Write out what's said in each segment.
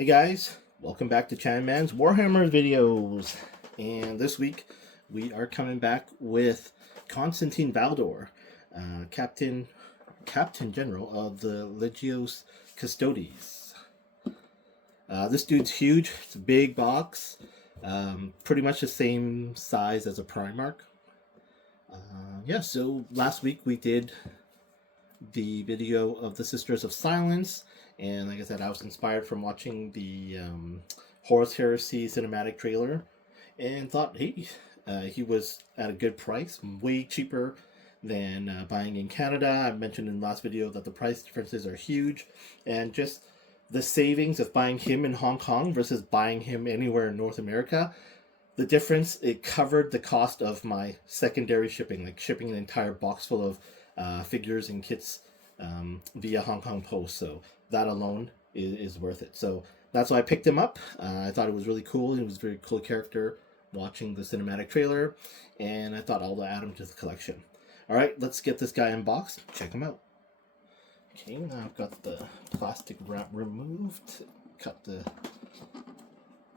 Hey guys, welcome back to Man's Warhammer videos. And this week we are coming back with Constantine Valdor, Captain General of the Legio's Custodes. This dude's huge. It's a big box, pretty much the same size as a Primarch. So last week we did the video of the Sisters of Silence, and like I said, I was inspired from watching the Horus Heresy cinematic trailer and thought, hey, he was at a good price, way cheaper than buying in Canada. I mentioned in the last video that the price differences are huge, and just the savings of buying him in Hong Kong versus buying him anywhere in North America, the difference, it covered the cost of my secondary shipping, like shipping an entire box full of figures and kits via Hong Kong Post. So that alone is worth it. So that's why I picked him up. I thought it was really cool. He was a very cool character watching the cinematic trailer, and I thought I'll add him to the collection. All right, let's get this guy unboxed. Check him out. Okay, now I've got the plastic wrap removed. Cut the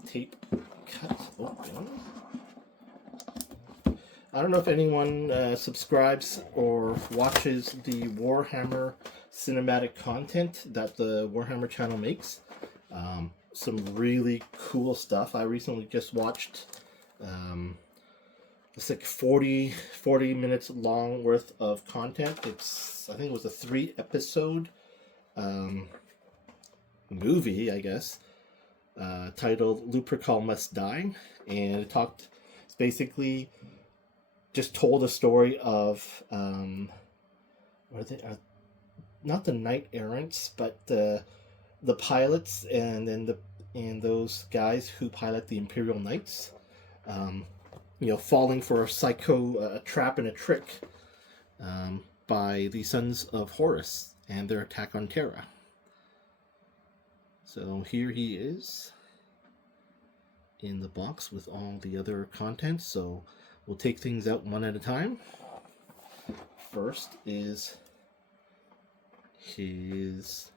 tape. Cut open. I don't know if anyone subscribes or watches the Warhammer cinematic content that the Warhammer channel makes. Some really cool stuff. I recently just watched it's like 40 minutes long worth of content. I think it was a 3-episode movie, I guess, titled Lupercal Must Die, and it's basically just told a story of not the knight errants, but the pilots, and then those guys who pilot the Imperial Knights, falling for a trap and a trick by the Sons of Horus and their attack on Terra. So here he is in the box with all the other content. So we'll take things out one at a time. First is his,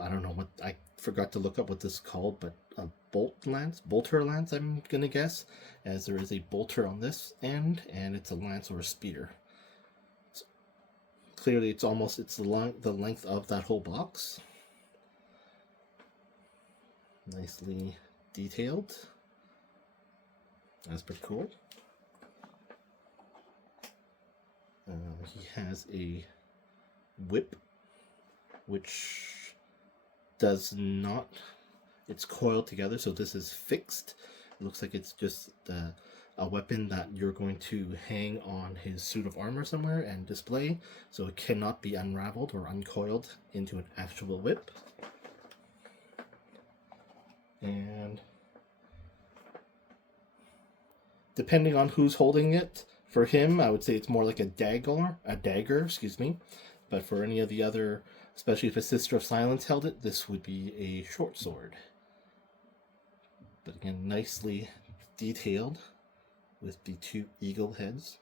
I don't know what, I forgot to look up what this is called, but a bolter lance, I'm gonna guess, as there is a bolter on this end, and it's a lance or a spear. So clearly it's the length of that whole box. Nicely detailed. That's pretty cool. He has a whip, which does not, it's coiled together, so this is fixed. It looks like it's just a weapon that you're going to hang on his suit of armor somewhere and display, so it cannot be unraveled or uncoiled into an actual whip. And depending on who's holding it, for him, I would say it's more like a dagger, but for any of the other, especially if a Sister of Silence held it, this would be a short sword. But again, nicely detailed with the 2 eagle heads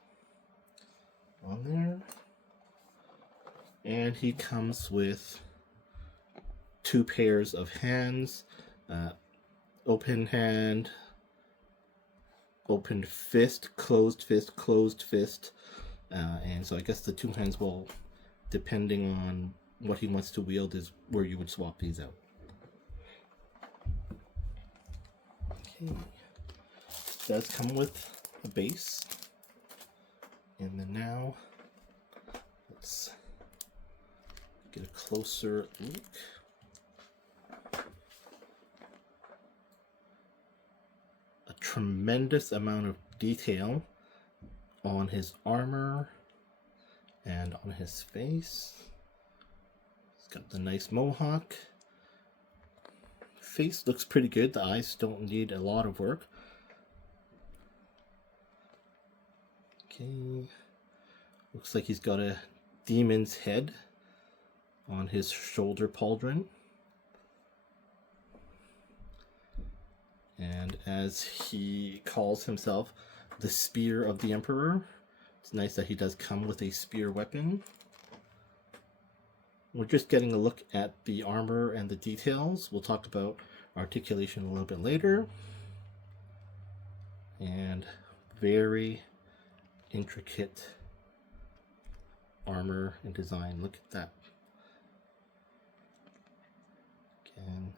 on there. And he comes with 2 pairs of hands, open hand, open fist, closed fist, and so I guess the 2 hands will, depending on what he wants to wield, is where you would swap these out. Okay, it does come with a base, and then now let's get a closer look. Tremendous amount of detail on his armor and on his face. He's got the nice mohawk. Face looks pretty good. The eyes don't need a lot of work. Okay. Looks like he's got a demon's head on his shoulder pauldron. And as he calls himself the Spear of the Emperor, it's nice that he does come with a spear weapon. We're just getting a look at the armor and the details. We'll talk about articulation a little bit later. And very intricate armor and design. Look at that. Again.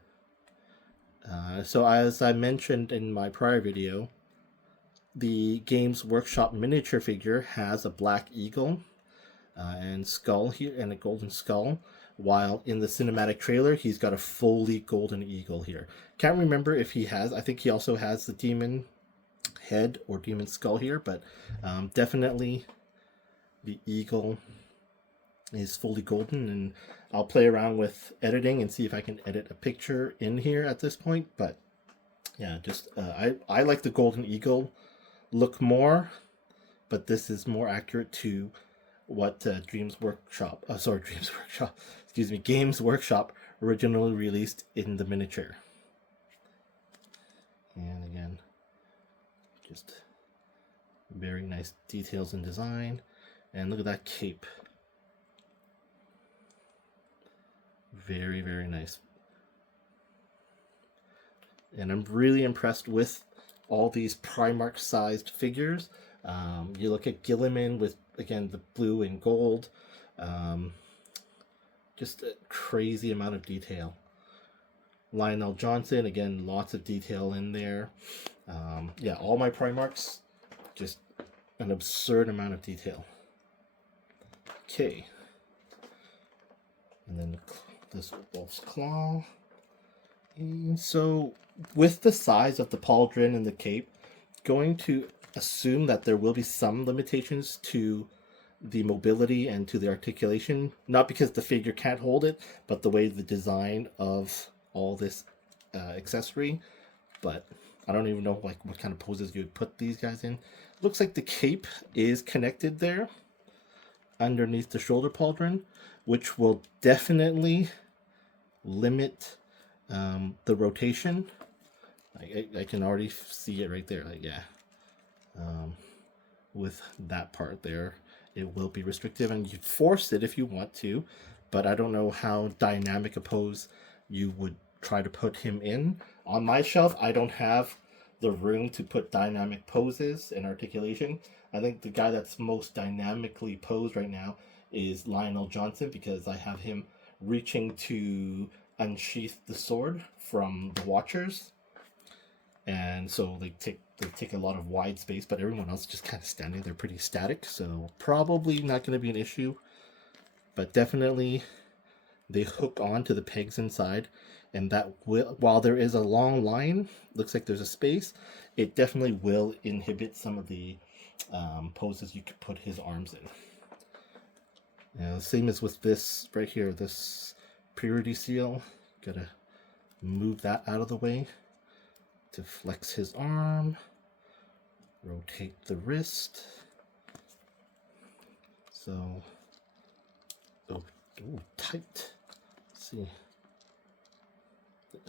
So as I mentioned in my prior video, the Games Workshop miniature figure has a black eagle and skull here, and a golden skull, while in the cinematic trailer he's got a fully golden eagle here. Can't remember if he has, I think he also has the demon head or demon skull here, but definitely the eagle is fully golden, and I'll play around with editing and see if I can edit a picture in here at this point. But yeah, just I like the golden eagle look more, but this is more accurate to what Games Workshop originally released in the miniature. And again, just very nice details and design. And look at that cape. Very, very nice. And I'm really impressed with all these Primarch sized figures. You look at Gilliman with, again, the blue and gold. Just a crazy amount of detail. Lionel Johnson, again, lots of detail in there. Yeah, all my Primarchs, just an absurd amount of detail. Okay. And then this wolf's claw. And so with the size of the pauldron and the cape, going to assume that there will be some limitations to the mobility and to the articulation, not because the figure can't hold it, but the way the design of all this accessory. But I don't even know like what kind of poses you would put these guys in. Looks like the cape is connected there underneath the shoulder pauldron, which will definitely limit the rotation. I can already see it right there. Like, yeah, with that part there, it will be restrictive, and you force it if you want to, but I don't know how dynamic a pose you would try to put him in. On my shelf, I don't have the room to put dynamic poses and articulation. I think the guy that's most dynamically posed right now is Lionel Johnson, because I have him reaching to unsheath the sword from the Watchers, and so they take a lot of wide space, but everyone else just kind of standing there pretty static, so probably not going to be an issue. But definitely they hook on to the pegs inside, and that will, while there is a long line, looks like there's a space, it definitely will inhibit some of the poses you could put his arms in. Now, same as with this right here, this purity seal, gotta move that out of the way to flex his arm, rotate the wrist. So, oh, tight. Let's see.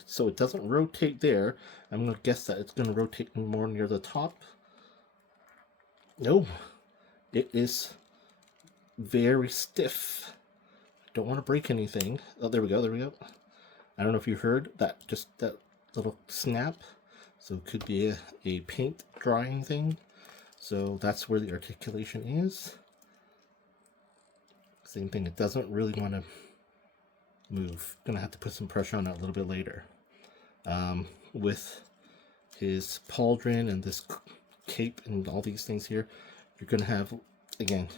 So it doesn't rotate there. I'm gonna guess that it's gonna rotate more near the top. No, it is very stiff. Don't want to break anything. Oh, there we go, there we go. I don't know if you heard that, just that little snap. So it could be a paint drying thing. So that's where the articulation is. Same thing, it doesn't really want to move. Gonna have to put some pressure on that a little bit later. With his pauldron and this cape and all these things here, you're gonna have, again,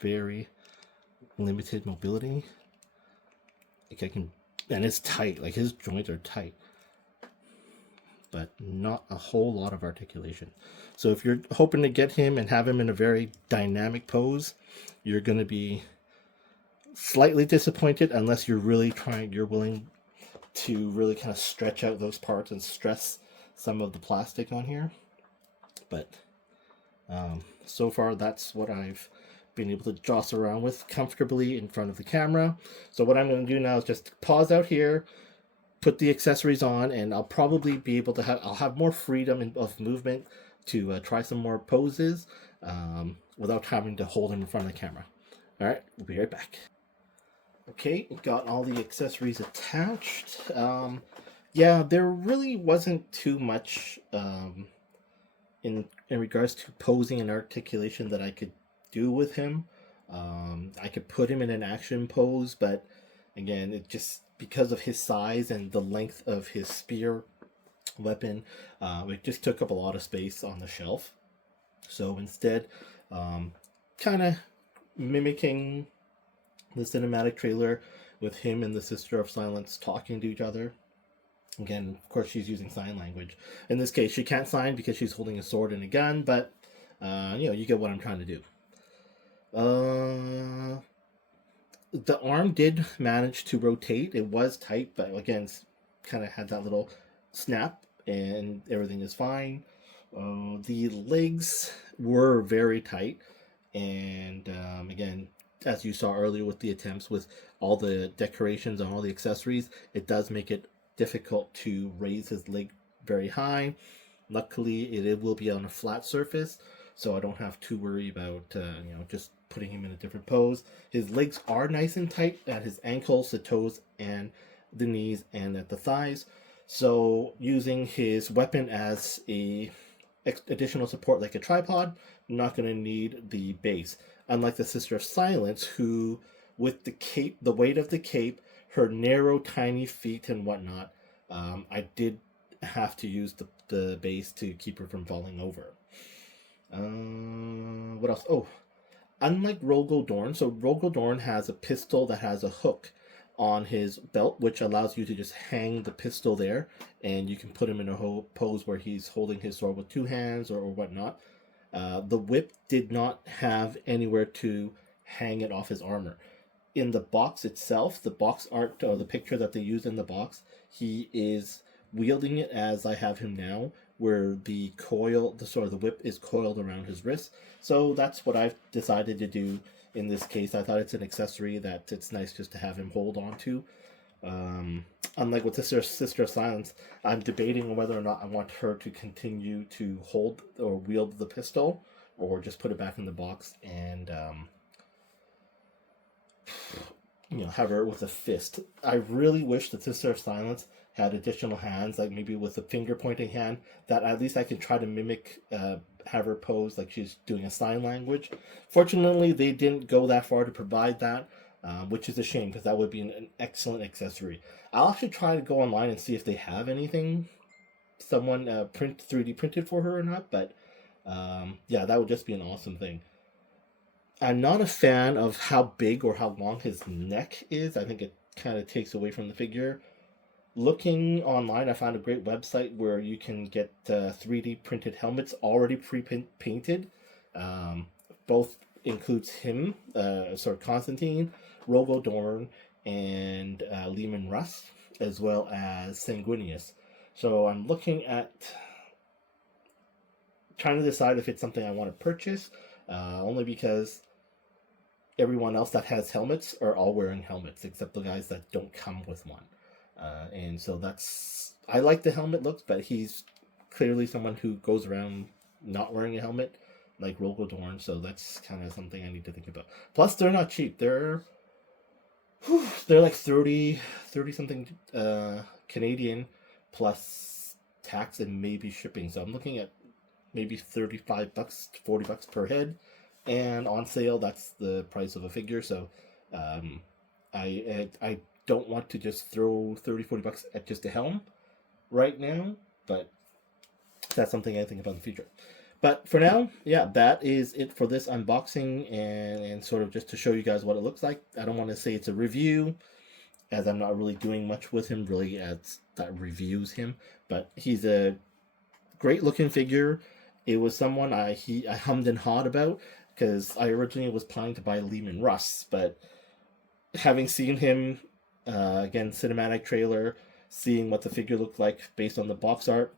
very limited mobility. Like I can, and it's tight, like his joints are tight, but not a whole lot of articulation. So if you're hoping to get him and have him in a very dynamic pose, you're going to be slightly disappointed unless you're really you're willing to really kind of stretch out those parts and stress some of the plastic on here. But so far that's what I've been able to jostle around with comfortably in front of the camera. So what I'm going to do now is just pause out here, put the accessories on, and I'll probably be able to I'll have more freedom of movement to try some more poses without having to hold him in front of the camera. All right, we'll be right back. Okay, got all the accessories attached. Yeah, there really wasn't too much in regards to posing and articulation that I could do with him. I could put him in an action pose, but again, it just because of his size and the length of his spear weapon, it just took up a lot of space on the shelf. So instead, um, kind of mimicking the cinematic trailer with him and the Sister of Silence talking to each other. Again, of course, she's using sign language. In this case, she can't sign because she's holding a sword and a gun, but you get what I'm trying to do. The arm did manage to rotate. It was tight, but again, kind of had that little snap, and everything is fine. The legs were very tight, and again, as you saw earlier with the attempts with all the decorations and all the accessories, it does make it difficult to raise his leg very high. Luckily, it will be on a flat surface, so I don't have to worry about just putting him in a different pose. His legs are nice and tight at his ankles, the toes, and the knees, and at the thighs. So using his weapon as a additional support like a tripod, I'm not going to need the base. Unlike the Sister of Silence, who, with the cape, the weight of the cape, her narrow, tiny feet and whatnot, I did have to use the base to keep her from falling over. What else? Oh, unlike Rogel Dorn, so Rogel Dorn has a pistol that has a hook on his belt, which allows you to just hang the pistol there, and you can put him in a pose where he's holding his sword with two hands or whatnot. The whip did not have anywhere to hang it off his armor. In the box itself, the box art or the picture that they use in the box, he is wielding it as I have him now, where the whip is coiled around his wrist. So that's what I've decided to do in this case. I thought it's an accessory that it's nice just to have him hold on to. Unlike with Sister of Silence, I'm debating whether or not I want her to continue to hold or wield the pistol, or just put it back in the box and have her with a fist. I really wish the Sister of Silence had additional hands, like maybe with a finger pointing hand, that at least I can try to mimic, have her pose like she's doing a sign language. Fortunately, they didn't go that far to provide that, which is a shame because that would be an excellent accessory. I'll actually try to go online and see if they have anything, someone 3D printed for her or not, but yeah, that would just be an awesome thing. I'm not a fan of how big or how long his neck is. I think it kind of takes away from the figure. Looking online, I found a great website where you can get 3D printed helmets already pre-painted. Both includes him, Constantine, Rogodorn, and Lehman Russ, as well as Sanguinius. So I'm looking at trying to decide if it's something I want to purchase, only because everyone else that has helmets are all wearing helmets, except the guys that don't come with one. And so I like the helmet looks, but he's clearly someone who goes around not wearing a helmet, like Rogodorn, so that's kind of something I need to think about. Plus, they're not cheap. They're like 30 something Canadian, plus tax and maybe shipping. So I'm looking at maybe $35, $40 per head, and on sale that's the price of a figure. So I don't want to just throw $30-$40 at just a helm right now, but that's something I think about in the future. But for now, yeah, that is it for this unboxing and sort of just to show you guys what it looks like. I don't want to say it's a review, as I'm not really doing much with him really as that reviews him, but he's a great looking figure. It was someone I hummed and hawed about, because I originally was planning to buy Lehman Russ, but having seen him, again, cinematic trailer, seeing what the figure looked like based on the box art,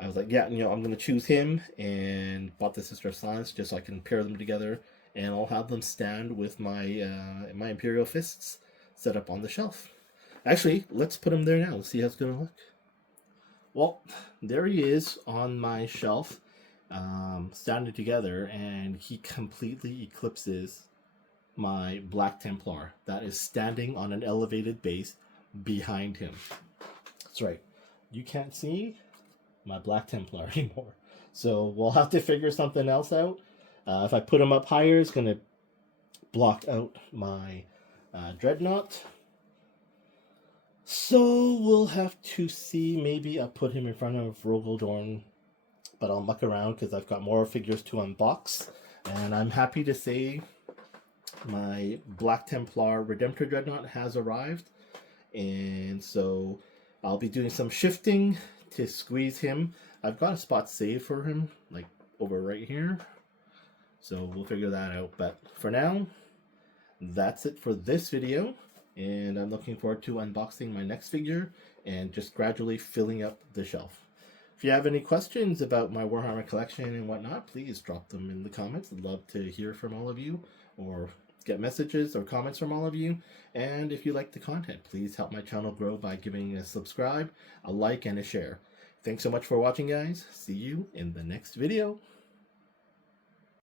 I was like, yeah, I'm going to choose him, and bought the Sister of Silence just so I can pair them together, and I'll have them stand with my my Imperial Fists set up on the shelf. Actually, let's put him there now and see how it's going to look. Well, there he is on my shelf, standing together, and he completely eclipses my Black Templar that is standing on an elevated base behind him. That's right. You can't see my Black Templar anymore. So we'll have to figure something else out. If I put him up higher, it's going to block out my Dreadnought. So we'll have to see. Maybe I'll put him in front of Rogaldorn, but I'll muck around because I've got more figures to unbox. And I'm happy to say my Black Templar Redemptor Dreadnought has arrived. And so I'll be doing some shifting to squeeze him. I've got a spot saved for him, like over right here. So we'll figure that out. But for now, that's it for this video. And I'm looking forward to unboxing my next figure and just gradually filling up the shelf. If you have any questions about my Warhammer collection and whatnot, please drop them in the comments. I'd love to hear from all of you or get messages or comments from all of you. And if you like the content, please help my channel grow by giving a subscribe, a like, and a share. Thanks so much for watching, guys. See you in the next video.